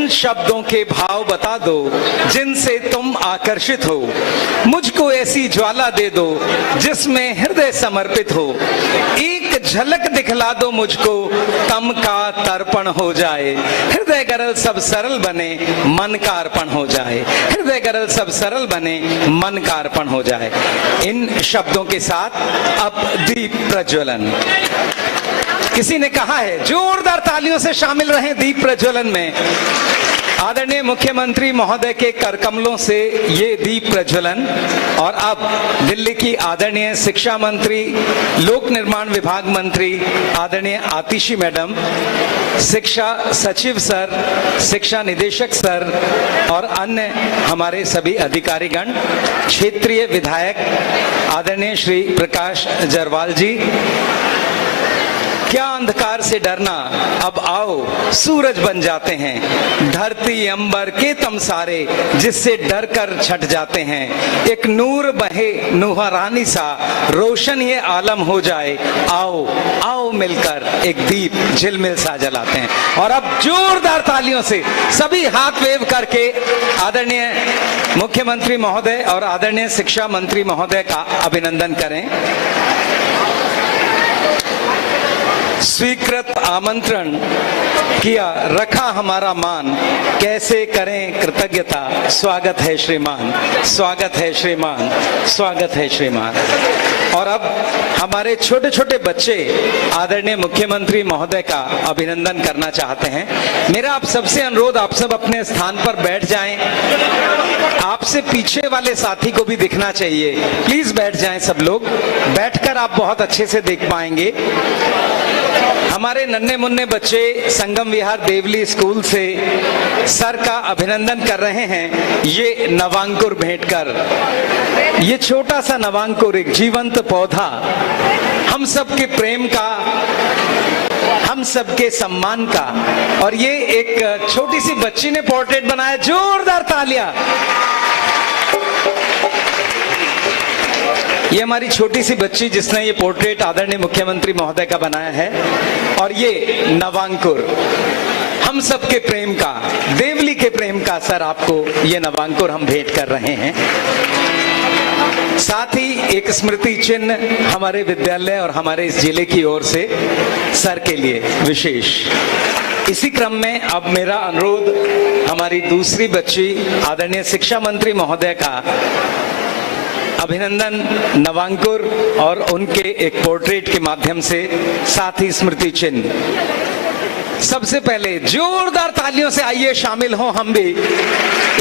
उन शब्दों के भाव बता दो जिनसे तुम आकर्षित हो, मुझको ऐसी ज्वाला दे दो जिसमें हृदय समर्पित हो, एक झलक दिखला दो मुझको तम का तर्पण हो जाए, हृदय गरल सब सरल बने मन का अर्पण हो जाए, हृदय गरल सब सरल बने मन का अर्पण हो जाए। इन शब्दों के साथ अब दीप प्रज्वलन। किसी ने कहा है जोरदार तालियों से शामिल रहें दीप प्रज्वलन में। आदरणीय मुख्यमंत्री महोदय के करकमलों से ये दीप प्रज्वलन। और अब दिल्ली की आदरणीय शिक्षा मंत्री, लोक निर्माण विभाग मंत्री आदरणीय आतिशी मैडम, शिक्षा सचिव सर, शिक्षा निदेशक सर और अन्य हमारे सभी अधिकारीगण, क्षेत्रीय विधायक आदरणीय श्री प्रकाश जरवाल जी, क्या अंधकार से डरना, अब आओ सूरज बन जाते हैं, धरती अंबर के तमसारे जिससे डर कर छट जाते हैं, एक नूर बहे नुहरानी सा रोशन ये आलम हो जाए, आओ आओ मिलकर एक दीप झिलमिल सा जलाते हैं। और अब जोरदार तालियों से सभी हाथ वेव करके आदरणीय मुख्यमंत्री महोदय और आदरणीय शिक्षा मंत्री महोदय का अभिनंदन करें। स्वीकृत आमंत्रण किया, रखा हमारा मान, कैसे करें कृतज्ञता, स्वागत है श्रीमान, स्वागत है श्रीमान, स्वागत है श्रीमान। और अब हमारे छोटे छोटे बच्चे आदरणीय मुख्यमंत्री महोदय का अभिनंदन करना चाहते हैं। मेरा आप सबसे अनुरोध, आप सब अपने स्थान पर बैठ जाएं। आपसे पीछे वाले साथी को भी दिखना चाहिए, प्लीज बैठ जाएं सब लोग। बैठकर आप बहुत अच्छे से देख पाएंगे। हमारे नन्हे मुन्ने बच्चे संगम विहार देवली स्कूल से सर का अभिनंदन कर रहे हैं, ये नवांकुर भेंट कर। ये छोटा सा नवांकुर एक जीवंत पौधा हम सबके प्रेम का, हम सबके सम्मान का। और ये एक छोटी सी बच्ची ने पोर्ट्रेट बनाया, जोरदार तालियां। ये हमारी छोटी सी बच्ची जिसने ये पोर्ट्रेट आदरणीय मुख्यमंत्री महोदय का बनाया है। और ये नवांकुर हम सबके प्रेम का, देवली के प्रेम का, सर आपको ये नवांकुर हम भेंट कर रहे हैं। साथ ही एक स्मृति चिन्ह हमारे विद्यालय और हमारे इस जिले की ओर से सर के लिए विशेष। इसी क्रम में अब मेरा अनुरोध हमारी दूसरी बच्ची आदरणीय शिक्षा मंत्री महोदय का अभिनंदन नवांकुर और उनके एक पोर्ट्रेट के माध्यम से, साथ ही स्मृति चिन्ह। सबसे पहले जोरदार तालियों से आइए शामिल हो हम भी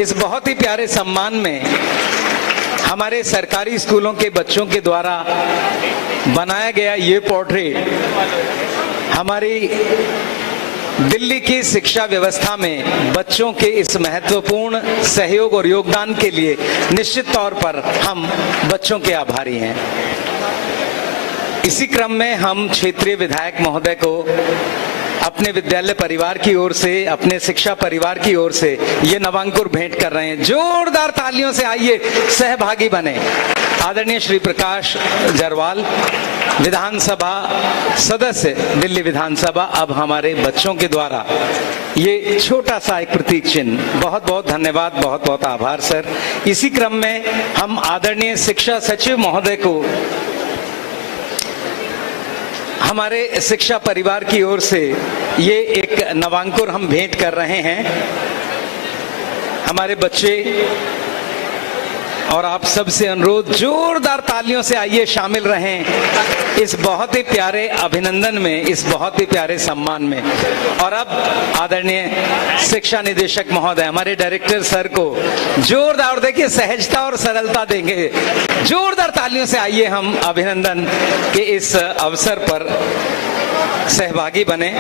इस बहुत ही प्यारे सम्मान में। हमारे सरकारी स्कूलों के बच्चों के द्वारा बनाया गया ये पोर्ट्रेट हमारी दिल्ली की शिक्षा व्यवस्था में बच्चों के इस महत्वपूर्ण सहयोग और योगदान के लिए निश्चित तौर पर हम बच्चों के आभारी हैं। इसी क्रम में हम क्षेत्रीय विधायक महोदय को अपने विद्यालय परिवार की ओर से, अपने शिक्षा परिवार की ओर से ये नवांकुर भेंट कर रहे हैं। जोरदार तालियों से आइए सहभागी बने। आदरणीय श्री प्रकाश जरवाल, विधानसभा सदस्य दिल्ली विधानसभा, अब हमारे बच्चों के द्वारा ये छोटा सा एक प्रतीक चिन्ह। बहुत बहुत धन्यवाद, बहुत बहुत आभार सर। इसी क्रम में हम आदरणीय शिक्षा सचिव महोदय को हमारे शिक्षा परिवार की ओर से ये एक नवांकुर हम भेंट कर रहे हैं। हमारे बच्चे और आप सबसे अनुरोध, जोरदार तालियों से आइए शामिल रहें इस बहुत ही प्यारे अभिनंदन में, इस बहुत ही प्यारे सम्मान में। और अब आदरणीय शिक्षा निदेशक महोदय, हमारे डायरेक्टर सर को जोरदार, और देखिए सहजता और सरलता देंगे। जोरदार तालियों से आइए हम अभिनंदन के इस अवसर पर सहभागी बने।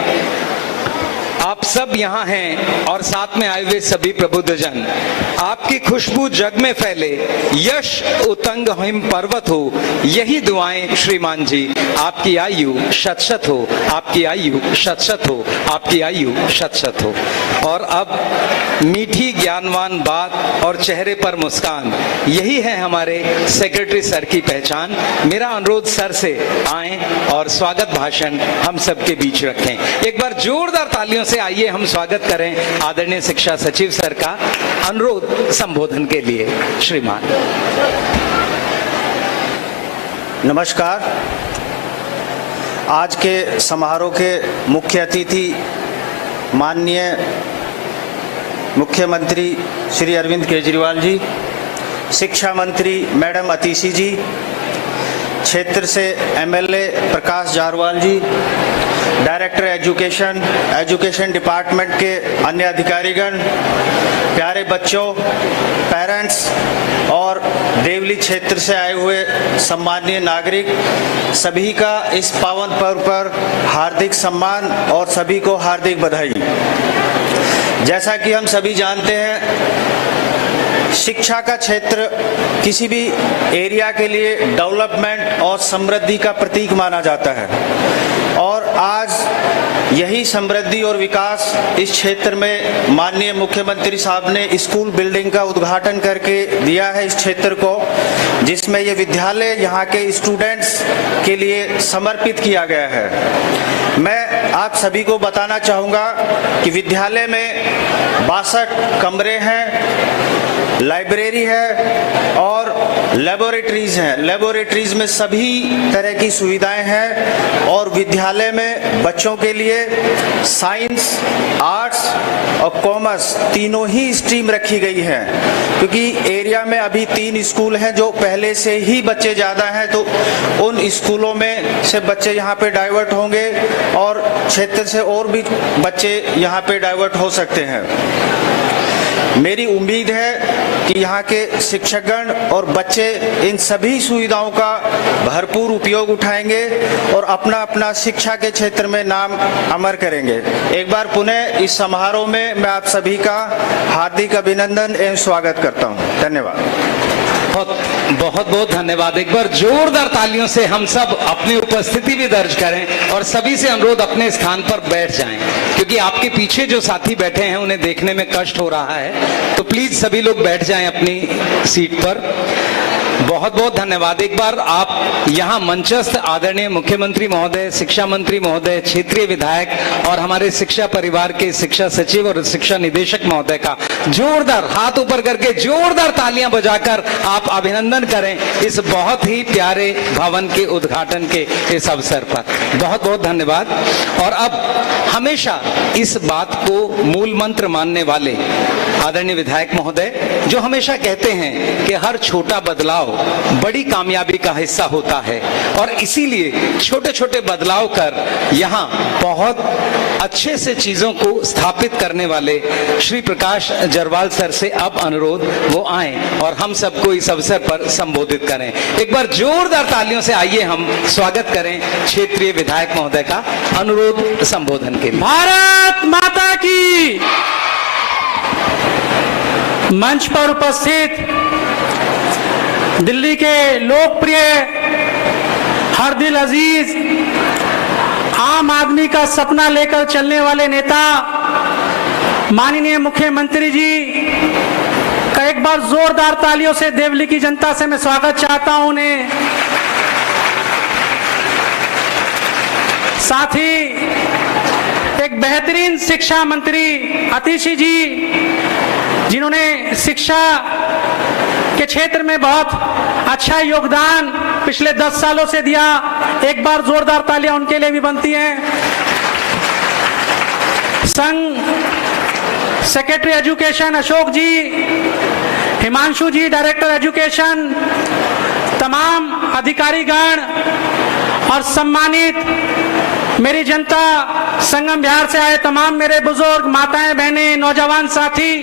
आप सब यहाँ हैं और साथ में आए हुए सभी प्रबुद्धजन, आपकी खुशबू जग में फैले, यश उतंग हिम पर्वत हो, यही दुआएं श्रीमान जी। आपकी आयु शत शत हो, आपकी आयु शत शत हो, आपकी आयु शत शत हो। और अब मीठी ज्ञानवान बात और चेहरे पर मुस्कान, यही है हमारे सेक्रेटरी सर की पहचान। मेरा अनुरोध सर से आएं और स्वागत भाषण हम सबके बीच रखें। एक बार जोरदार तालियों से आइए हम स्वागत करें आदरणीय शिक्षा सचिव सर का। अनुरोध संबोधन के लिए श्रीमान। नमस्कार। आज के समारोह के मुख्य अतिथि माननीय मुख्यमंत्री श्री अरविंद केजरीवाल जी, शिक्षा मंत्री मैडम अतिशी जी, क्षेत्र से एमएलए प्रकाश जारवाल जी, डायरेक्टर एजुकेशन डिपार्टमेंट के अन्य अधिकारीगण, प्यारे बच्चों, पेरेंट्स और देवली क्षेत्र से आए हुए सम्माननीय नागरिक, सभी का इस पावन पर्व पर हार्दिक सम्मान और सभी को हार्दिक बधाई। जैसा कि हम सभी जानते हैं, शिक्षा का क्षेत्र किसी भी एरिया के लिए डेवलपमेंट और समृद्धि का प्रतीक माना जाता है और आज यही समृद्धि और विकास इस क्षेत्र में माननीय मुख्यमंत्री साहब ने स्कूल बिल्डिंग का उद्घाटन करके दिया है इस क्षेत्र को, जिसमें ये विद्यालय यहाँ के स्टूडेंट्स के लिए समर्पित किया गया है। मैं आप सभी को बताना चाहूँगा कि विद्यालय में 62 कमरे हैं, लाइब्रेरी है और लेबोरेटरीज हैं। लेबोरेटरीज में सभी तरह की सुविधाएं हैं और विद्यालय में बच्चों के लिए साइंस, आर्ट्स और कॉमर्स तीनों ही स्ट्रीम रखी गई है, क्योंकि एरिया में अभी 3 स्कूल हैं जो पहले से ही बच्चे ज़्यादा हैं, तो उन स्कूलों में से बच्चे यहाँ पे डाइवर्ट होंगे और क्षेत्र से और भी बच्चे यहाँ पे डाइवर्ट हो सकते हैं। मेरी उम्मीद है कि यहाँ के शिक्षकगण और बच्चे इन सभी सुविधाओं का भरपूर उपयोग उठाएंगे और अपना अपना शिक्षा के क्षेत्र में नाम अमर करेंगे। एक बार पुनः इस समारोह में मैं आप सभी का हार्दिक अभिनंदन एवं स्वागत करता हूँ। धन्यवाद। बहुत बहुत धन्यवाद। एक बार जोरदार तालियों से हम सब अपनी उपस्थिति भी दर्ज करें और सभी से अनुरोध अपने स्थान पर बैठ जाएं, क्योंकि आपके पीछे जो साथी बैठे हैं उन्हें देखने में कष्ट हो रहा है, तो प्लीज सभी लोग बैठ जाएं अपनी सीट पर। बहुत बहुत धन्यवाद। एक बार आप यहाँ मंचस्थ आदरणीय मुख्यमंत्री महोदय, शिक्षा मंत्री महोदय, क्षेत्रीय विधायक और हमारे शिक्षा परिवार के शिक्षा सचिव और शिक्षा निदेशक महोदय का जोरदार हाथ ऊपर करके जोरदार तालियां बजाकर आप अभिनंदन करें इस बहुत ही प्यारे भवन के उद्घाटन के इस अवसर पर। बहुत बहुत धन्यवाद। और अब हमेशा इस बात को मूल मंत्र मानने वाले आदरणीय विधायक महोदय, जो हमेशा कहते हैं कि हर छोटा बदलाव बड़ी कामयाबी का हिस्सा होता है और इसीलिए छोटे छोटे बदलाव कर यहाँ बहुत अच्छे से चीजों को स्थापित करने वाले श्री प्रकाश जारवाल सर से अब अनुरोध वो आएं और हम सबको इस अवसर पर संबोधित करें। एक बार जोरदार तालियों से आइए हम स्वागत करें क्षेत्रीय विधायक महोदय का अनुरोध संबोधन के लिए। भारत माता की। मंच पर उपस्थित दिल्ली के लोकप्रिय, हर दिल अजीज, आम आदमी का सपना लेकर चलने वाले नेता माननीय मुख्यमंत्री जी का एक बार जोरदार तालियों से देवली की जनता से मैं स्वागत चाहता हूं उन्हें। साथ ही एक बेहतरीन शिक्षा मंत्री अतिशी जी, जिन्होंने शिक्षा के क्षेत्र में बहुत अच्छा योगदान पिछले 10 सालों से दिया। एक बार जोरदार तालियां उनके लिए भी बनती हैं। संघ सेक्रेटरी एजुकेशन अशोक जी, हिमांशु जी डायरेक्टर एजुकेशन, तमाम अधिकारीगण और सम्मानित मेरी जनता, संगम बिहार से आए तमाम मेरे बुजुर्ग, माताएं, बहनें, नौजवान साथी,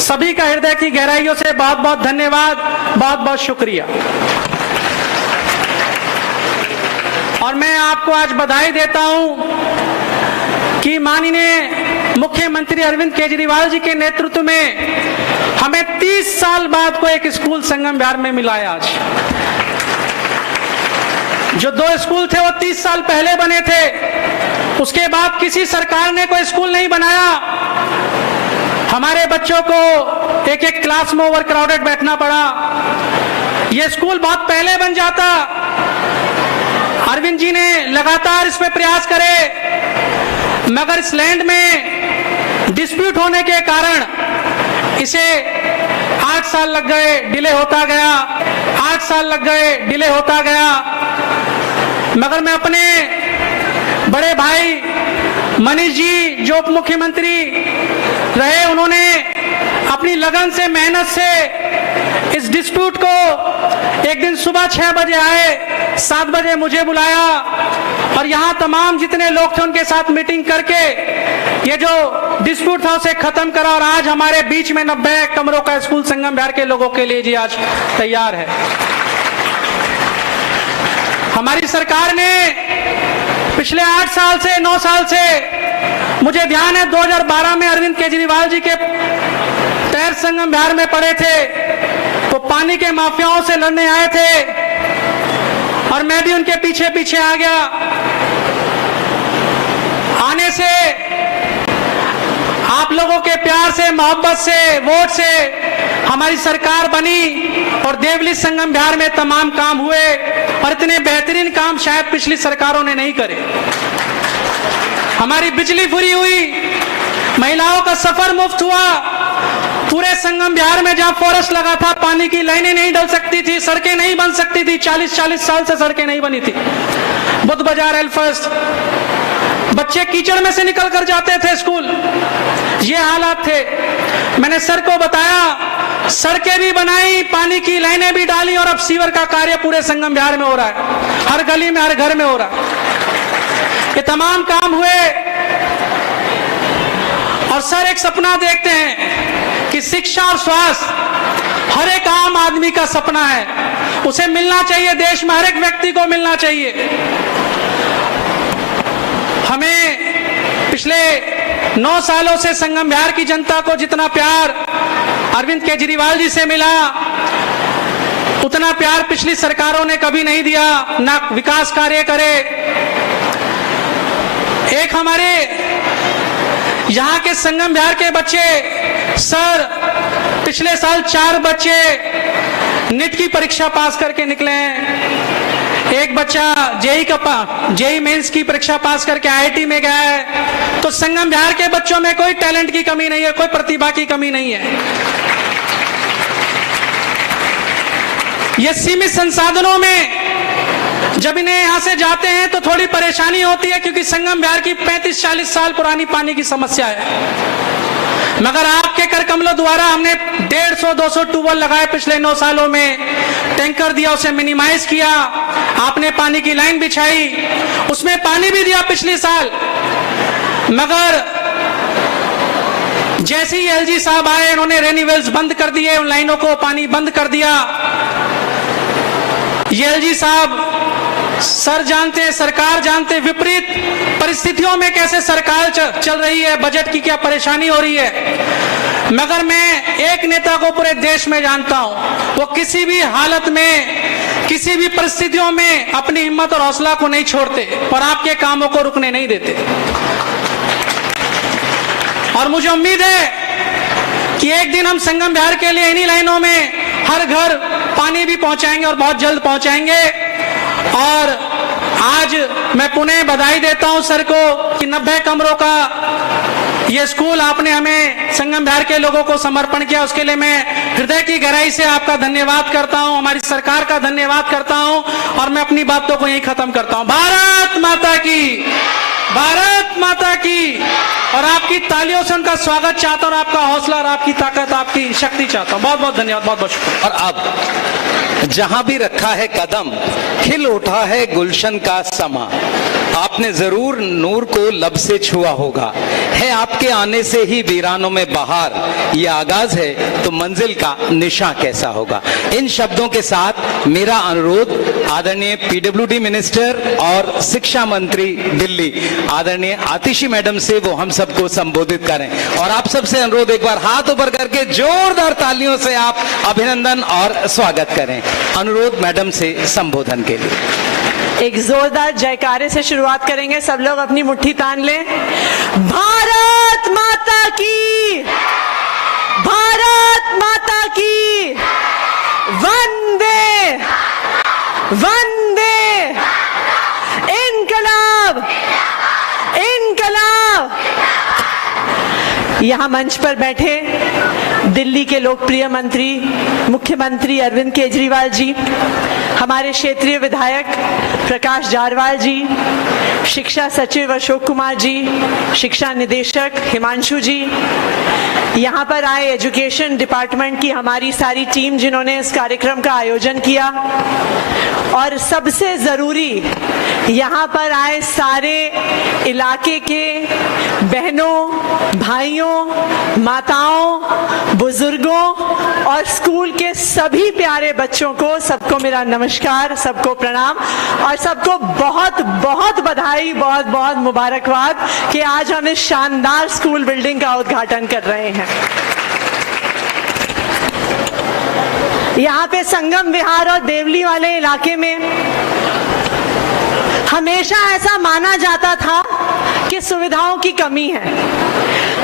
सभी का हृदय की गहराइयों से बहुत बहुत धन्यवाद, बहुत बहुत शुक्रिया। और मैं आपको आज बधाई देता हूं कि माननीय मुख्यमंत्री अरविंद केजरीवाल जी के नेतृत्व में हमें 30 साल बाद को एक स्कूल संगम बिहार में मिला है। आज जो 2 स्कूल थे वो 30 साल पहले बने थे, उसके बाद किसी सरकार ने कोई स्कूल नहीं बनाया। हमारे बच्चों को एक एक क्लास में ओवर क्राउडेड बैठना पड़ा। यह स्कूल बहुत पहले बन जाता। अरविंद जी ने लगातार इस पे प्रयास करे, मगर इस लैंड में डिस्प्यूट होने के कारण इसे 8 साल लग गए, डिले होता गया, 8 साल लग गए, डिले होता गया। मगर मैं अपने बड़े भाई मनीष जी जो उप मुख्यमंत्री रहे, उन्होंने अपनी लगन से, मेहनत से इस डिस्प्यूट को एक दिन सुबह 6 बजे आए, 7 बजे मुझे बुलाया और यहाँ तमाम जितने लोग थे उनके साथ मीटिंग करके ये जो डिस्प्यूट था उसे खत्म करा और आज हमारे बीच में 90 कमरों का स्कूल संगम बिहार के लोगों के लिए जी आज तैयार है। हमारी सरकार ने पिछले 8 साल से 9 साल से, मुझे ध्यान है 2012 में अरविंद केजरीवाल जी के पैर संगम बिहार में पड़े थे, तो पानी के माफियाओं से लड़ने आए थे और मैं भी उनके पीछे पीछे आ गया। आने से, आप लोगों के प्यार से, मोहब्बत से, वोट से हमारी सरकार बनी और देवली संगम बिहार में तमाम काम हुए और इतने बेहतरीन काम शायद पिछली सरकारों ने नहीं करे। हमारी बिजली फ्री हुई, महिलाओं का सफर मुफ्त हुआ, पूरे संगम बिहार में जहां फॉरेस्ट लगा था पानी की लाइनें नहीं डल सकती थी, सड़कें नहीं बन सकती थी, 40-40 साल से सड़कें नहीं बनी थी। बुद्ध बाजार, एल्फर्स्ट, बच्चे कीचड़ में से निकल कर जाते थे स्कूल, ये हालात थे। मैंने सर को बताया, सड़कें भी बनाई, पानी की लाइनें भी डाली और अब सीवर का कार्य पूरे संगम बिहार में हो रहा है, हर गली में, हर घर में हो रहा है। ये तमाम काम हुए और सर एक सपना देखते हैं कि शिक्षा और स्वास्थ्य हर एक आम आदमी का सपना है, उसे मिलना चाहिए, देश में हर एक व्यक्ति को मिलना चाहिए। हमें पिछले 9 सालों से संगम बिहार की जनता को जितना प्यार अरविंद केजरीवाल जी से मिला, उतना प्यार पिछली सरकारों ने कभी नहीं दिया, ना विकास कार्य करे। एक हमारे यहाँ के संगम बिहार के बच्चे, सर पिछले साल 4 बच्चे नीट की परीक्षा पास करके निकले हैं, एक बच्चा जेई मेंस की परीक्षा पास करके आईआईटी में गया है। तो संगम बिहार के बच्चों में कोई टैलेंट की कमी नहीं है, कोई प्रतिभा की कमी नहीं है। ये सीमित संसाधनों में जब इन्हें यहां से जाते हैं तो थोड़ी परेशानी होती है, क्योंकि संगम बिहार की 35-40 साल पुरानी पानी की समस्या है। मगर आपके कर कमलों द्वारा हमने 150-200 ट्यूबवेल लगाए पिछले 9 सालों में, टैंकर दिया, उसे मिनिमाइज किया, आपने पानी की लाइन बिछाई, उसमें पानी भी दिया पिछले साल। मगर जैसे ही एलजी साहब आए, उन्होंने रेन्यूअल्स बंद कर दिए, उन लाइनों को पानी बंद कर दिया। ये एलजी साहब, सर जानते हैं, सरकार जानते हैं विपरीत परिस्थितियों में कैसे सरकार चल रही है, बजट की क्या परेशानी हो रही है। मगर मैं एक नेता को पूरे देश में जानता हूं, वो किसी भी हालत में, किसी भी परिस्थितियों में अपनी हिम्मत और हौसला को नहीं छोड़ते और आपके कामों को रुकने नहीं देते। और मुझे उम्मीद है कि एक दिन हम संगम बिहार के लिए इन्हीं लाइनों में हर घर पानी भी पहुंचाएंगे और बहुत जल्द पहुंचाएंगे। और आज मैं पुनः बधाई देता हूं सर को कि 90 कमरों का ये स्कूल आपने हमें संगम बिहार के लोगों को समर्पण किया, उसके लिए मैं हृदय की गहराई से आपका धन्यवाद करता हूं, हमारी सरकार का धन्यवाद करता हूं और मैं अपनी बातों को यहीं खत्म करता हूं। भारत माता की, भारत माता की। और आपकी तालियों से उनका स्वागत चाहता हूं और आपका हौसला और आपकी ताकत, आपकी शक्ति चाहता हूं। बहुत बहुत धन्यवाद, बहुत बहुत शुक्रिया। और अब जहां भी रखा है कदम, खिल उठा है गुलशन का समा। आपने जरूर नूर को लब से छुआ होगा, है आपके आने से ही वीरानों में बहार। ये आगाज है तो मंजिल का निशान कैसा होगा। इन शब्दों के साथ मेरा अनुरोध आदरणीय पीडब्ल्यूडी मिनिस्टर और शिक्षा मंत्री दिल्ली आदरणीय आतिशी मैडम से वो हम सबको संबोधित करें। और आप सबसे अनुरोध, एक बार हाथ ऊपर करके जोरदार तालियों से आप अभिनंदन और स्वागत करें। अनुरोध मैडम से संबोधन के लिए। एक जोरदार जयकारे से शुरुआत करेंगे। सब लोग अपनी मुट्ठी तान लें। भारत माता की, भारत माता की, वंदे वंदे, इनकलाब इनकलाब। यहाँ मंच पर बैठे दिल्ली के लोकप्रिय मंत्री मुख्यमंत्री अरविंद केजरीवाल जी, हमारे क्षेत्रीय विधायक प्रकाश जारवाल जी, शिक्षा सचिव अशोक कुमार जी, शिक्षा निदेशक हिमांशु जी, यहाँ पर आए एजुकेशन डिपार्टमेंट की हमारी सारी टीम जिन्होंने इस कार्यक्रम का आयोजन किया, और सबसे जरूरी यहाँ पर आए सारे इलाके के बहनों, भाइयों, माताओं, बुजुर्गों और स्कूल के सभी प्यारे बच्चों को, सबको मेरा नमस्कार, सबको प्रणाम और सबको बहुत बहुत बधाई, बहुत बहुत मुबारकबाद कि आज हम इस शानदार स्कूल बिल्डिंग का उद्घाटन कर रहे हैं। यहाँ पे संगम विहार और देवली वाले इलाके में हमेशा ऐसा माना जाता था कि सुविधाओं की कमी है,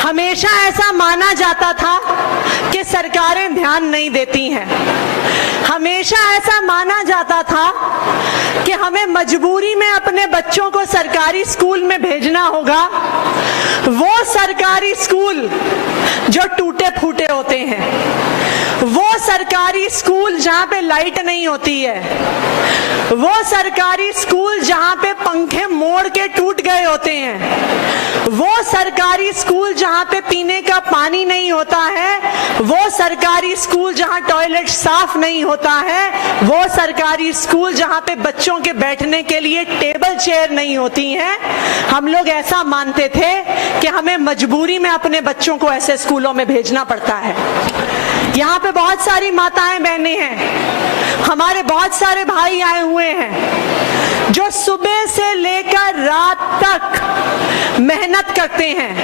हमेशा ऐसा माना जाता था कि सरकारें ध्यान नहीं देती हैं, हमेशा ऐसा माना जाता था कि हमें मजबूरी में अपने बच्चों को सरकारी स्कूल में भेजना होगा, वो सरकारी स्कूल जो टूटे फूटे होते हैं, वो सरकारी स्कूल जहां पे लाइट नहीं होती है, वो सरकारी स्कूल जहां पे पंखे मोड़ के टूट गए होते हैं, वो सरकारी स्कूल जहां पे पीने का पानी नहीं होता है, वो सरकारी स्कूल जहां टॉयलेट साफ नहीं होता है, वो सरकारी स्कूल जहां पे बच्चों के बैठने के लिए टेबल चेयर नहीं होती हैं। हम लोग ऐसा मानते थे कि हमें मजबूरी में अपने बच्चों को ऐसे स्कूलों में भेजना पड़ता है। यहाँ पे बहुत सारी माताएं बहनें हैं, हमारे बहुत सारे भाई आए हुए हैं जो सुबह से लेकर रात तक मेहनत करते हैं,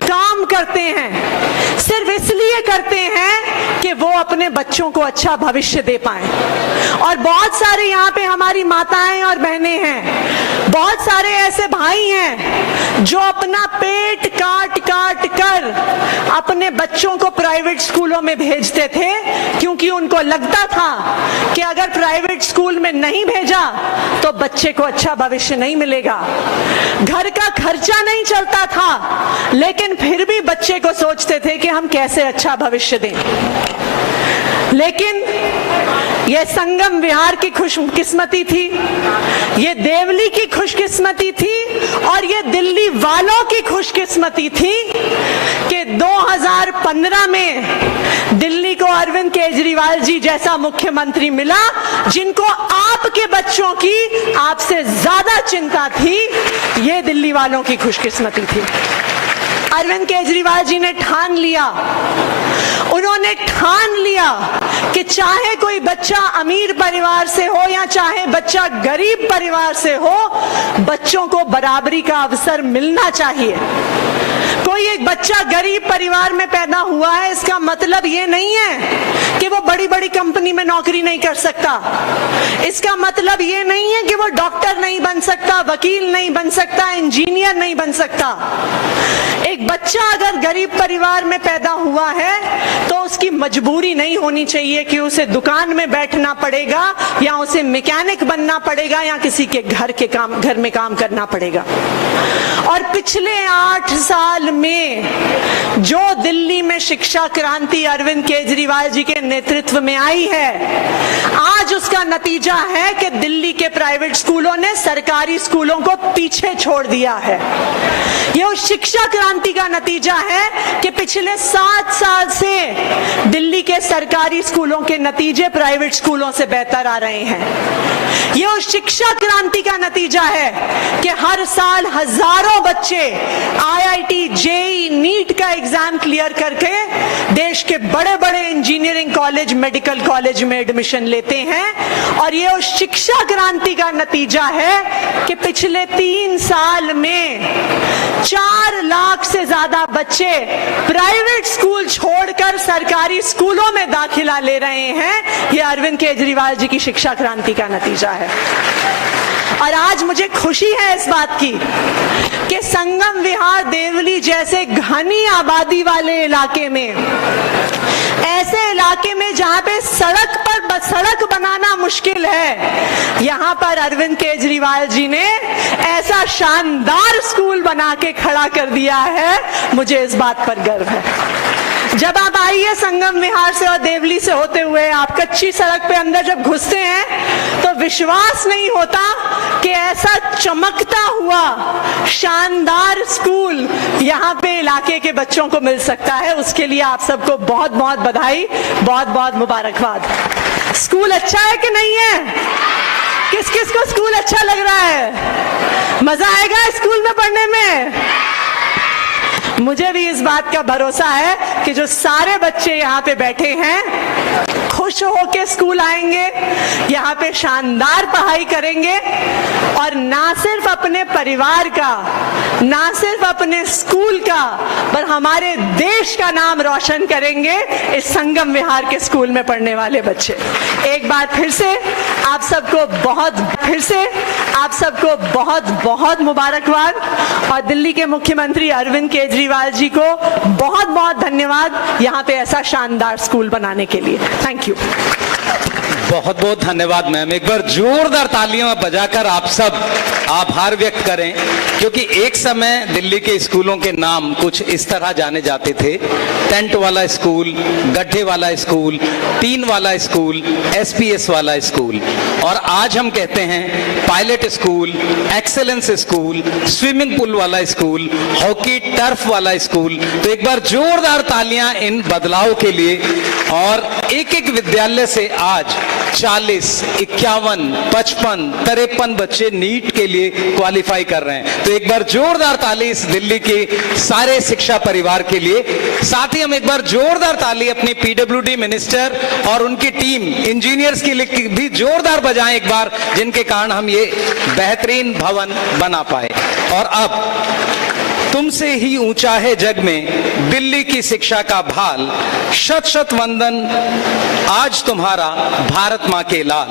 काम करते हैं, सिर्फ इसलिए करते हैं कि वो अपने बच्चों को अच्छा भविष्य दे पाएं। और बहुत सारे यहाँ पे हमारी माताएं और बहनें हैं, बहुत सारे ऐसे भाई हैं जो अपना पेट काट काट कर अपने बच्चों को प्राइवेट स्कूलों में भेजते थे, क्योंकि उनको लगता था कि अगर प्राइवेट स्कूल में नहीं भेजा तो बच्चे को अच्छा भविष्य नहीं मिलेगा। घर का खर्चा नहीं चलता था, लेकिन फिर भी बच्चे को सोचते थे कि हम कैसे अच्छा भविष्य दें। लेकिन ये संगम विहार की खुशकिस्मती थी, ये देवली की खुशकिस्मती थी और ये दिल्ली वालों की खुशकिस्मती थी कि 2015 में दिल्ली को अरविंद केजरीवाल जी जैसा मुख्यमंत्री मिला, जिनको आपके बच्चों की आपसे ज्यादा चिंता थी। ये दिल्ली वालों की खुशकिस्मती थी। अरविंद केजरीवाल जी ने ठान लिया, उन्होंने ठान लिया कि चाहे कोई बच्चा अमीर परिवार से हो या चाहे बच्चा गरीब परिवार से हो, बच्चों को बराबरी का अवसर मिलना चाहिए। कोई एक बच्चा गरीब परिवार में पैदा हुआ है, इसका मतलब ये नहीं है कि वो बड़ी बड़ी कंपनी में नौकरी नहीं कर सकता। इसका मतलब ये नहीं है कि वो डॉक्टर नहीं बन सकता, वकील नहीं बन सकता, इंजीनियर नहीं बन सकता। एक बच्चा अगर गरीब परिवार में पैदा हुआ है तो उसकी मजबूरी नहीं होनी चाहिए कि उसे दुकान में बैठना पड़ेगा या उसे मैकेनिक बनना पड़ेगा या किसी के घर में काम करना पड़ेगा। और पिछले 8 साल में जो दिल्ली में शिक्षा क्रांति अरविंद केजरीवाल जी के नेतृत्व में आई है, आज उसका नतीजा है कि दिल्ली के प्राइवेट स्कूलों ने सरकारी स्कूलों को पीछे छोड़ दिया है। ये उस शिक्षा क्रांति का नतीजा है कि पिछले 7 साल से दिल्ली के सरकारी स्कूलों के नतीजे प्राइवेट स्कूलों से बेहतर आ रहे हैं। ये उस शिक्षा क्रांति का नतीजा है कि हर साल हजारों बच्चे आईआईटी, जेईई, नीट का एग्जाम क्लियर करके देश के बड़े बड़े इंजीनियरिंग कॉलेज, मेडिकल कॉलेज में एडमिशन लेते हैं। और ये उस शिक्षा क्रांति का नतीजा है कि पिछले 3 साल में 4 लाख से ज्यादा बच्चे प्राइवेट स्कूल छोड़कर सरकारी स्कूलों में दाखिला ले रहे हैं। ये अरविंद केजरीवाल जी की शिक्षा क्रांति का नतीजा है। और आज मुझे खुशी है इस बात की कि संगम विहार देवली जैसे घनी आबादी वाले इलाके में, ऐसे इलाके में जहां पे सड़क बनाना मुश्किल है, यहां पर अरविंद केजरीवाल जी ने ऐसा शानदार स्कूल बना के खड़ा कर दिया है। मुझे इस बात पर गर्व है। जब आप आइए संगम विहार से और देवली से होते हुए आप कच्ची सड़क पे अंदर जब घुसते हैं तो विश्वास नहीं होता कि ऐसा चमकता हुआ शानदार स्कूल यहाँ पे इलाके के बच्चों को मिल सकता है। उसके लिए आप सबको बहुत बहुत बधाई, बहुत बहुत मुबारकबाद। स्कूल अच्छा है कि नहीं है? किस किस को स्कूल अच्छा लग रहा है? मजा आएगा स्कूल में पढ़ने में? मुझे भी इस बात का भरोसा है कि जो सारे बच्चे यहाँ पे बैठे हैं खुश होके स्कूल आएंगे, यहाँ पे शानदार पढ़ाई करेंगे और ना सिर्फ अपने परिवार का, ना सिर्फ अपने स्कूल का, पर हमारे देश का नाम रोशन करेंगे इस संगम विहार के स्कूल में पढ़ने वाले बच्चे। एक बार फिर से आप सबको बहुत बहुत मुबारकबाद और दिल्ली के मुख्यमंत्री अरविंद केजरीवाल जी को बहुत बहुत धन्यवाद यहाँ पे ऐसा शानदार स्कूल बनाने के लिए। Thank you. बहुत बहुत धन्यवाद मैम। एक बार जोरदार तालियां बजाकर आप सब आभार व्यक्त करें, क्योंकि एक समय दिल्ली के स्कूलों के नाम कुछ इस तरह जाने जाते थे। टेंट वाला स्कूल, गड्ढे वाला स्कूल, टीन वाला स्कूल, एसपीएस वाला स्कूल, और आज हम कहते हैं pilot school, excellence school, swimming pool वाला स्कूल, हॉकी टर्फ वाला स्कूल। तो एक बार जोरदार तालियां इन बदलाव के लिए। और एक एक विद्यालय से आज 40, 51, 55, 53 बच्चे नीट के लिए क्वालिफाई कर रहे हैं। तो एक बार जोरदार ताली इस दिल्ली के सारे शिक्षा परिवार के लिए। साथ ही हम एक बार जोरदार ताली अपनी पीडब्ल्यूडी मिनिस्टर और उनकी टीम इंजीनियर्स की भी जोरदार बजाएं एक बार, जिनके कारण हम ये बेहतरीन भवन बना पाए। और अब तुमसे ही ऊंचा है जग में दिल्ली की शिक्षा का भाल, शत शत वंदन आज तुम्हारा भारत माँ के लाल।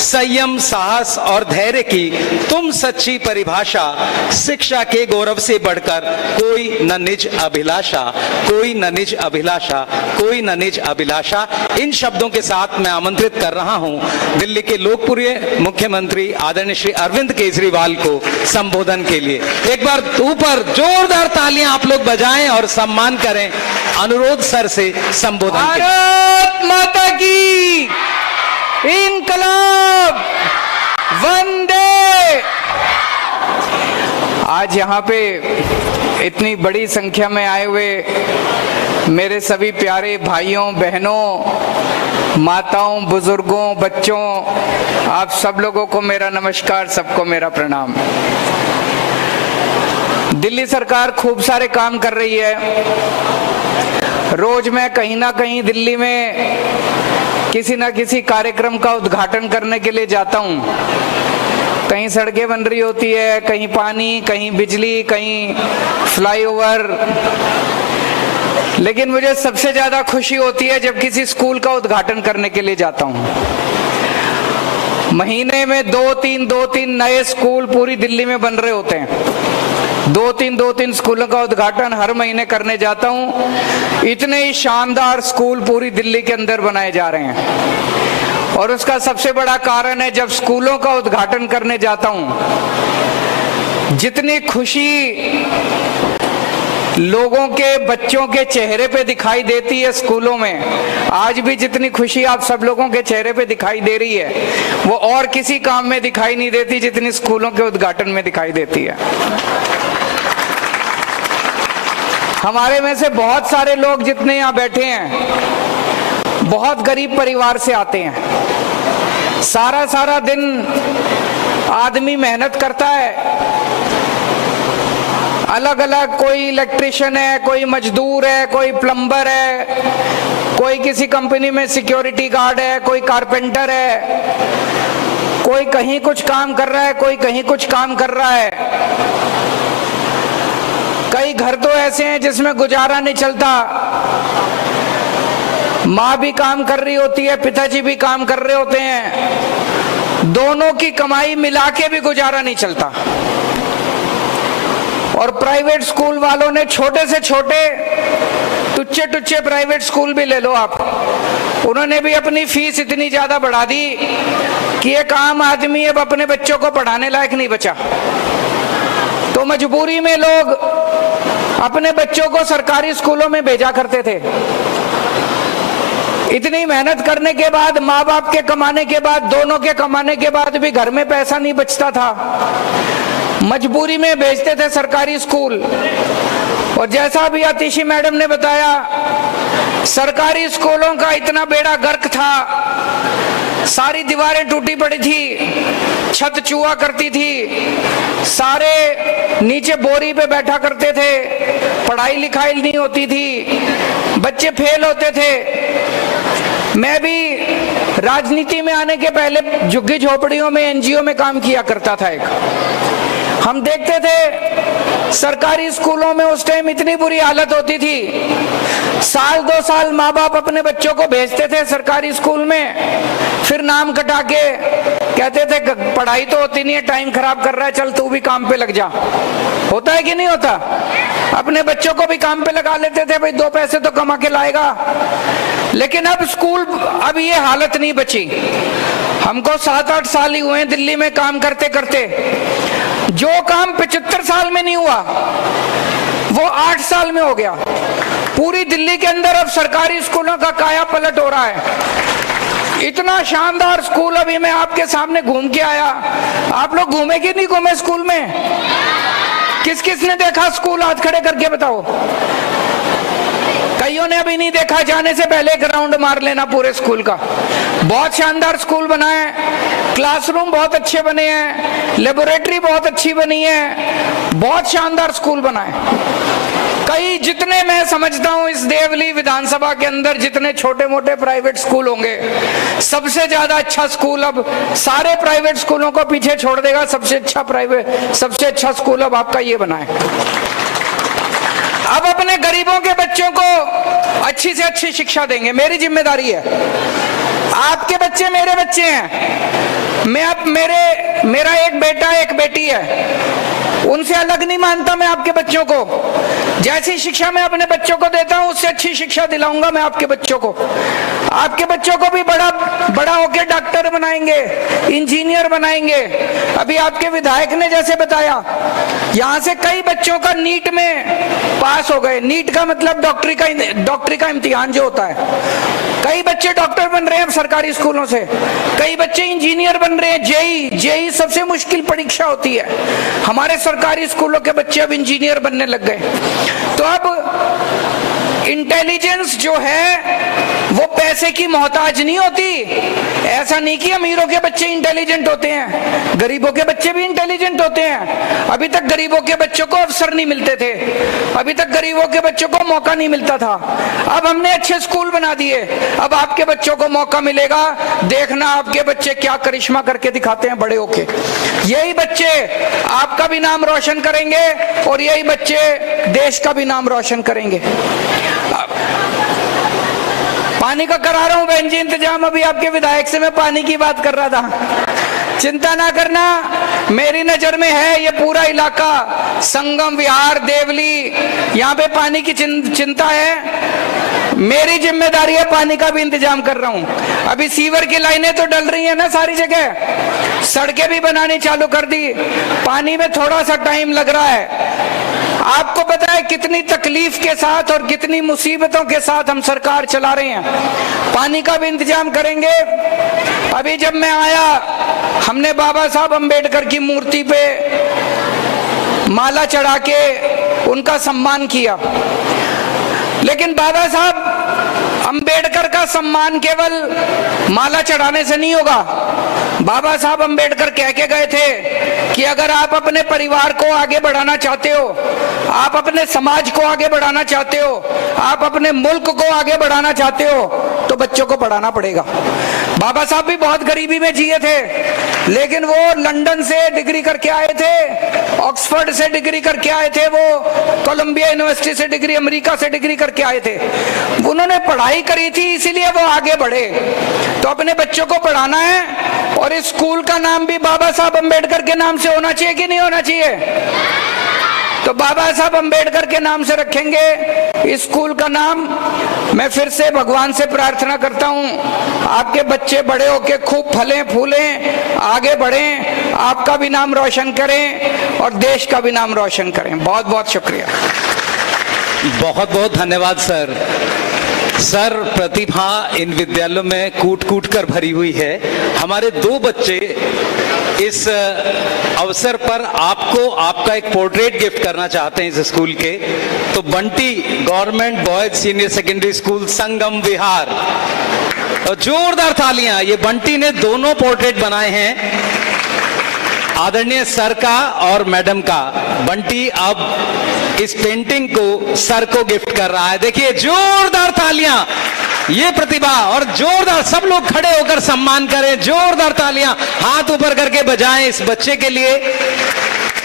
संयम, साहस और धैर्य की तुम सच्ची परिभाषा, शिक्षा के गौरव से बढ़कर कोई न निज अभिलाषा, कोई न निज अभिलाषा, कोई न निज अभिलाषा। इन शब्दों के साथ मैं आमंत्रित कर रहा हूं दिल्ली के लोकप्रिय मुख्यमंत्री आदरणीय श्री अरविंद केजरीवाल को संबोधन के लिए। एक बार ऊपर जोरदार तालियां आप लोग बजाएं और सम्मान करें। अनुरोध सर से संबोधन। भारत माता की इनकलाब, वंदे। आज यहाँ पे इतनी बड़ी संख्या में आए हुए मेरे सभी प्यारे भाइयों, बहनों, माताओं, बुजुर्गों, बच्चों, आप सब लोगों को मेरा नमस्कार, सबको मेरा प्रणाम। दिल्ली सरकार खूब सारे काम कर रही है। रोज मैं कहीं ना कहीं दिल्ली में किसी ना किसी कार्यक्रम का उद्घाटन करने के लिए जाता हूँ। कहीं सड़कें बन रही होती है, कहीं पानी, कहीं बिजली, कहीं फ्लाईओवर। लेकिन मुझे सबसे ज्यादा खुशी होती है जब किसी स्कूल का उद्घाटन करने के लिए जाता हूँ। महीने में दो तीन नए स्कूल पूरी दिल्ली में बन रहे होते हैं। दो तीन स्कूलों का उद्घाटन हर महीने करने जाता हूं। इतने ही शानदार स्कूल पूरी दिल्ली के अंदर बनाए जा रहे हैं। और उसका सबसे बड़ा कारण है, जब स्कूलों का उद्घाटन करने जाता हूं, जितनी खुशी लोगों के, बच्चों के चेहरे पे दिखाई देती है स्कूलों में, आज भी जितनी खुशी आप सब लोगों के चेहरे पे दिखाई दे रही है, वो और किसी काम में दिखाई नहीं देती जितनी स्कूलों के उद्घाटन में दिखाई देती है। हमारे में से बहुत सारे लोग जितने यहाँ बैठे हैं बहुत गरीब परिवार से आते हैं। सारा दिन आदमी मेहनत करता है, अलग अलग, कोई इलेक्ट्रिशियन है, कोई मजदूर है, कोई प्लम्बर है, कोई किसी कंपनी में सिक्योरिटी गार्ड है, कोई कारपेंटर है, कोई कहीं कुछ काम कर रहा है, कोई कहीं कुछ काम कर रहा है। कई घर तो ऐसे हैं जिसमें गुजारा नहीं चलता। माँ भी काम कर रही होती है, पिताजी भी काम कर रहे होते हैं, दोनों की कमाई मिला के भी गुजारा नहीं चलता। और प्राइवेट स्कूल वालों ने छोटे से छोटे टुच्चे टुच्चे प्राइवेट स्कूल भी ले लो आप, उन्होंने भी अपनी फीस इतनी ज्यादा बढ़ा दी कि एक आम आदमी अब अपने बच्चों को पढ़ाने लायक नहीं बचा। तो मजबूरी में लोग अपने बच्चों को सरकारी स्कूलों में भेजा करते थे। इतनी मेहनत करने के बाद, माँ बाप के कमाने के बाद, दोनों के कमाने के बाद भी घर में पैसा नहीं बचता था, मजबूरी में भेजते थे सरकारी स्कूल। और जैसा अभी आतिशी मैडम ने बताया, सरकारी स्कूलों का इतना बेड़ा गर्क था, सारी दीवारें टूटी पड़ी थी, छत चूहा करती थी, सारे नीचे बोरी पे बैठा करते थे, पढ़ाई लिखाई नहीं होती थी, बच्चे फेल होते थे। मैं भी राजनीति में आने के पहले झुग्गी झोपड़ियों में, एनजीओ में काम किया करता था। एक हम देखते थे सरकारी स्कूलों में उस टाइम इतनी बुरी हालत होती थी, साल 2 साल माँ बाप अपने बच्चों को भेजते थे सरकारी स्कूल में, फिर नाम कटा के कहते थे पढ़ाई तो होती नहीं है, टाइम खराब कर रहा है, चल तू भी काम पे लग जा। होता है कि नहीं होता? अपने बच्चों को भी काम पे लगा लेते थे, भाई 2 पैसे तो कमा के लाएगा। लेकिन अब स्कूल, अब ये हालत नहीं बची। हमको 7-8 साल ही हुए हैं दिल्ली में काम करते करते। जो काम 75 साल में नहीं हुआ वो 8 साल में हो गया। पूरी दिल्ली के अंदर अब सरकारी स्कूलों का काया पलट हो रहा है। इतना शानदार स्कूल अभी मैं आपके सामने घूम के आया। आप लोग घूमे कि नहीं घूमे स्कूल में? किस किस ने देखा स्कूल? हाथ खड़े करके बताओ। कईयों ने अभी नहीं देखा, जाने से पहले एक राउंड मार लेना पूरे स्कूल का। बहुत शानदार स्कूल बना है, क्लासरूम बहुत अच्छे बने हैं, लेबोरेटरी बहुत अच्छी बनी है, बहुत शानदार स्कूल बना है। कई, जितने मैं समझता हूं इस देवली विधानसभा के अंदर जितने छोटे मोटे प्राइवेट स्कूल होंगे, सबसे ज्यादा अच्छा स्कूल, अब सारे प्राइवेट स्कूलों को पीछे छोड़ देगा, सबसे अच्छा स्कूल अब आपका ये बना है। अब अपने गरीबों के बच्चों को अच्छी से अच्छी शिक्षा देंगे, मेरी जिम्मेदारी है। आपके बच्चे मेरे बच्चे हैं। मेरा एक बेटा एक बेटी है, उनसे अलग नहीं मानता मैं आपके बच्चों को। जैसी शिक्षा मैं अपने बच्चों को देता हूं, उससे अच्छी शिक्षा दिलाऊंगा मैं आपके बच्चों को। आपके बच्चों को भी बड़ा होकर डॉक्टर बनाएंगे, इंजीनियर बनाएंगे। अभी आपके विधायक ने जैसे बताया, यहां से कई बच्चों का नीट में पास हो गए। नीट का मतलब डॉक्टरी का इम्तिहान जो होता है। कई बच्चे डॉक्टर बन रहे हैं अब सरकारी स्कूलों से, कई बच्चे इंजीनियर बन रहे हैं। जेई सबसे मुश्किल परीक्षा होती है, हमारे सरकारी स्कूलों के बच्चे अब इंजीनियर बनने लग गए। तो अब इंटेलिजेंस जो है वो पैसे की मोहताज नहीं होती। ऐसा नहीं कि अमीरों के बच्चे इंटेलिजेंट होते हैं, गरीबों के बच्चे भी इंटेलिजेंट होते हैं। अभी तक गरीबों के बच्चों को अवसर नहीं मिलते थे, अभी तक गरीबों के बच्चों को मौका नहीं मिलता था। अब हमने अच्छे स्कूल बना दिए, अब आपके बच्चों को मौका मिलेगा। देखना आपके बच्चे क्या करिश्मा करके दिखाते हैं बड़े होके। यही बच्चे आपका भी नाम रोशन करेंगे और यही बच्चे देश का भी नाम रोशन करेंगे। पानी का करा रहा हूं बहन जी इंतजाम, अभी आपके विधायक से मैं पानी की बात कर रहा था। चिंता ना करना, मेरी नजर में है ये पूरा इलाका, संगम विहार देवली, यहाँ पे पानी की चिंता है। मेरी जिम्मेदारी है, पानी का भी इंतजाम कर रहा हूं। अभी सीवर की लाइनें तो डल रही है ना सारी जगह, सड़कें भी बनानी चालू कर दी। पानी में थोड़ा सा टाइम लग रहा है। आपको पता है कितनी तकलीफ के साथ और कितनी मुसीबतों के साथ हम सरकार चला रहे हैं। पानी का भी इंतजाम करेंगे। अभी जब मैं आया, हमने बाबा साहब अंबेडकर की मूर्ति पे माला चढ़ा के उनका सम्मान किया। लेकिन बाबा साहब अंबेडकर का सम्मान केवल माला चढ़ाने से नहीं होगा। बाबा साहब अंबेडकर कह के गए थे कि अगर आप अपने परिवार को आगे बढ़ाना चाहते हो, आप अपने समाज को आगे बढ़ाना चाहते हो, आप अपने मुल्क को आगे बढ़ाना चाहते हो, तो बच्चों को पढ़ाना पड़ेगा। बाबा साहब भी बहुत गरीबी में जिए थे, लेकिन वो लंदन से डिग्री करके आए थे, ऑक्सफोर्ड से डिग्री करके आए थे, वो कोलंबिया यूनिवर्सिटी से डिग्री, अमेरिका से डिग्री करके आए थे। उन्होंने पढ़ाई करी थी, इसीलिए वो आगे बढ़े। तो अपने बच्चों को पढ़ाना है और इस स्कूल का नाम भी बाबा साहब अंबेडकर के नाम से होना चाहिए कि नहीं होना चाहिए? तो बाबा साहब अंबेडकर के नाम से रखेंगे इस स्कूल का नाम। मैं फिर से भगवान से प्रार्थना करता हूं, आपके बच्चे बड़े होके खूब फलें फूलें, आगे बढ़ें, आपका भी नाम रोशन करें और देश का भी नाम रोशन करें। बहुत बहुत शुक्रिया। बहुत बहुत धन्यवाद सर। सर, प्रतिभा इन विद्यालयों में कूट कूट कर भरी हुई है। हमारे 2 बच्चे इस अवसर पर आपको आपका एक पोर्ट्रेट गिफ्ट करना चाहते हैं इस स्कूल के। तो Bunty government boys senior secondary school Sangam Vihar, और जोरदार तालियां। ये बंटी ने दोनों पोर्ट्रेट बनाए हैं, आदरणीय सर का और मैडम का। बंटी अब इस पेंटिंग को सर को गिफ्ट कर रहा है। देखिए जोरदार तालियां, ये प्रतिभा। और जोरदार सब लोग खड़े होकर सम्मान करें, जोरदार तालियां हाथ ऊपर करके बजाएं इस बच्चे के लिए,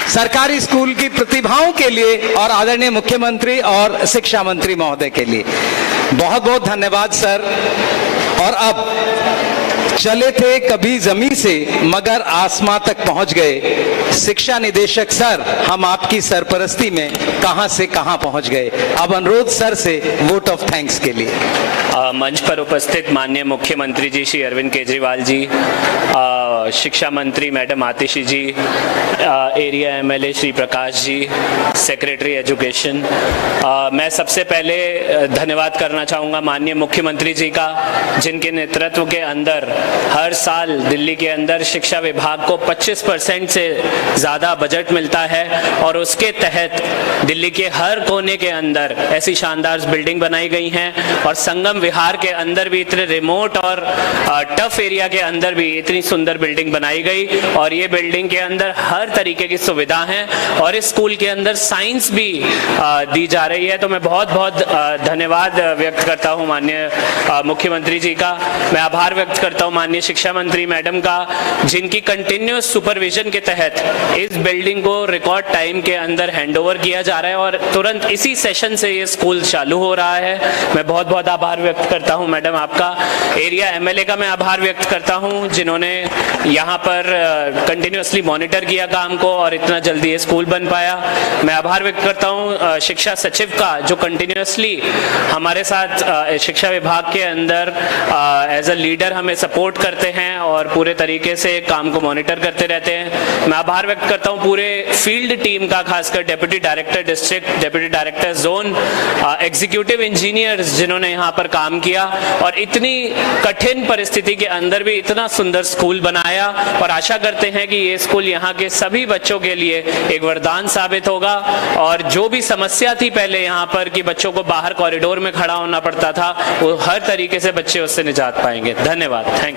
सरकारी स्कूल की प्रतिभाओं के लिए और आदरणीय मुख्यमंत्री और शिक्षा मंत्री महोदय के लिए। बहुत बहुत धन्यवाद सर। और अब चले थे कभी जमीन से मगर आसमां तक पहुंच गए। शिक्षा निदेशक सर, हम आपकी सरपरस्ती में कहां से कहां पहुंच गए। अब अनुरोध सर से वोट ऑफ थैंक्स के लिए। मंच पर उपस्थित माननीय मुख्यमंत्री जी श्री अरविंद केजरीवाल जी, शिक्षा मंत्री मैडम आतिशी जी, area MLA Shri Prakash ji, secretary education, मैं सबसे पहले धन्यवाद करना चाहूँगा माननीय मुख्यमंत्री जी का, जिनके नेतृत्व के अंदर हर साल दिल्ली के अंदर शिक्षा विभाग को 25% से ज़्यादा बजट मिलता है और उसके तहत दिल्ली के हर कोने के अंदर ऐसी शानदार बिल्डिंग बनाई गई हैं और संगम विहार के अंदर भी इतने रिमोट और टफ एरिया के अंदर भी इतनी सुंदर बिल्डिंग बनाई गई। और ये बिल्डिंग के अंदर हर तरीके की सुविधा है और इस स्कूल के अंदर साइंस भी दी जा रही है। तो मैं बहुत बहुत धन्यवाद व्यक्त करता हूँ माननीय मुख्यमंत्री जी का। मैं आभार व्यक्त करता हूँ माननीय शिक्षा मंत्री मैडम का, जिनकी कंटिन्यूअस सुपरविजन के तहत इस बिल्डिंग को रिकॉर्ड टाइम के अंदर हैंडओवर किया जा रहा है और तुरंत इसी सेशन से ये स्कूल चालू हो रहा है। मैं बहुत बहुत आभार व्यक्त करता हूं मैडम आपका। एरिया एमएलए का मैं आभार व्यक्त करता हूं, जिन्होंने यहां पर कंटिन्यूअसली मॉनिटर किया काम को और इतना जल्दी ये स्कूल बन पाया। मैं आभार व्यक्त करता हूं शिक्षा सचिव का, जो कंटिन्यूअसली हमारे साथ शिक्षा विभाग के अंदर एज अ लीडर हमें सपोर्ट करते हैं और पूरे तरीके से काम को मॉनिटर करते रहते हैं। मैं आभार व्यक्त करता हूं पूरे फील्ड टीम का, खासकर deputy director district, deputy director zone, executive engineers जिन्होंने यहाँ पर काम किया और इतनी कठिन परिस्थिति के अंदर भी इतना सुंदर स्कूल बनाया। और आशा करते हैं कि ये स्कूल यहाँ के सभी बच्चों के लिए एक वरदान साबित होगा और जो भी समस्या थी पहले यहाँ पर कि बच्चों को बाहर कॉरिडोर में खड़ा होना पड़ता था, वो हर तरीके से बच्चे उससे निजात पाएंगे। धन्यवाद, थैंक यू।